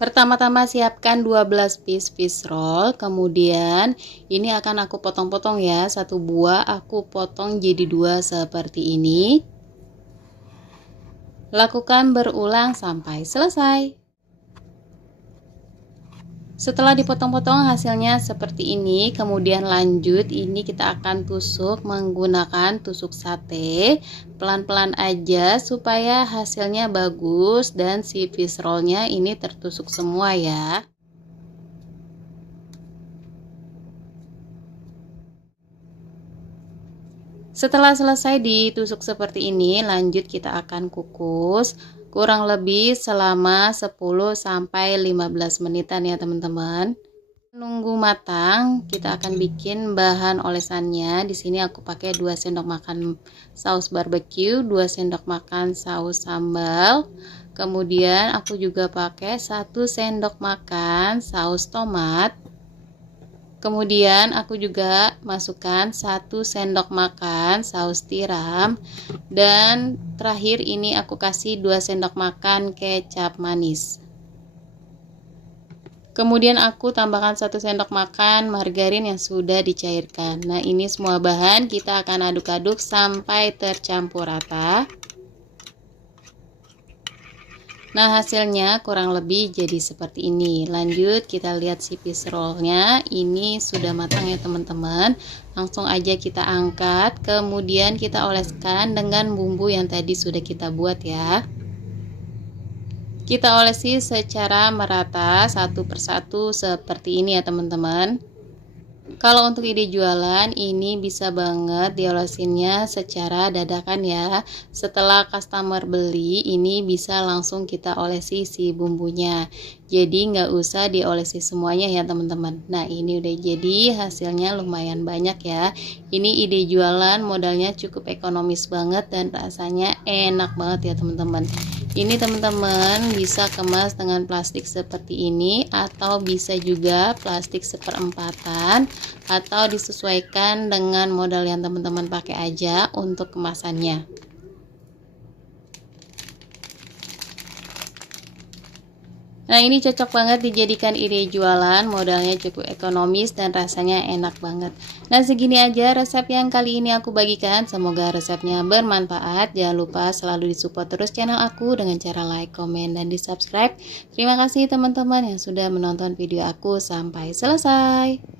Pertama-tama siapkan 12 piece fish roll, kemudian ini akan aku potong-potong ya. Satu buah aku potong jadi dua seperti ini. Lakukan berulang sampai selesai. Setelah dipotong-potong hasilnya seperti ini, kemudian lanjut ini kita akan tusuk menggunakan tusuk sate. Pelan-pelan aja supaya hasilnya bagus dan si fish rollnya ini tertusuk semua ya. Setelah selesai ditusuk seperti ini, lanjut kita akan kukus kurang lebih selama 10-15 menitan ya teman-teman. Nunggu matang, kita akan bikin bahan olesannya. Di sini aku pakai 2 sendok makan saus barbecue, 2 sendok makan saus sambal. Kemudian aku juga pakai 1 sendok makan saus tomat. Kemudian aku juga masukkan 1 sendok makan saus tiram, dan terakhir ini aku kasih 2 sendok makan kecap manis. Kemudian aku tambahkan 1 sendok makan margarin yang sudah dicairkan. Nah, ini semua bahan kita akan aduk-aduk sampai tercampur rata. Nah, hasilnya kurang lebih jadi seperti ini. Lanjut kita lihat si fish rollnya, ini sudah matang ya teman-teman. Langsung aja kita angkat, kemudian kita oleskan dengan bumbu yang tadi sudah kita buat ya. Kita olesi secara merata satu persatu seperti ini ya teman-teman. Kalau untuk ide jualan, ini bisa banget diolesinnya secara dadakan ya. Setelah customer beli, ini bisa langsung kita olesi si bumbunya. Jadi nggak usah diolesi semuanya ya teman-teman. Nah, ini udah jadi, hasilnya lumayan banyak ya. Ini ide jualan, modalnya cukup ekonomis banget dan rasanya enak banget ya teman-teman. Ini teman-teman bisa kemas dengan plastik seperti ini, atau bisa juga plastik seperempatan, atau disesuaikan dengan modal yang teman-teman pakai aja untuk kemasannya. Nah, ini cocok banget dijadikan ide jualan, modalnya cukup ekonomis dan rasanya enak banget. Nah, segini aja resep yang kali ini aku bagikan, semoga resepnya bermanfaat. Jangan lupa selalu disupport terus channel aku dengan cara like, komen, dan di subscribe. Terima kasih teman-teman yang sudah menonton video aku sampai selesai.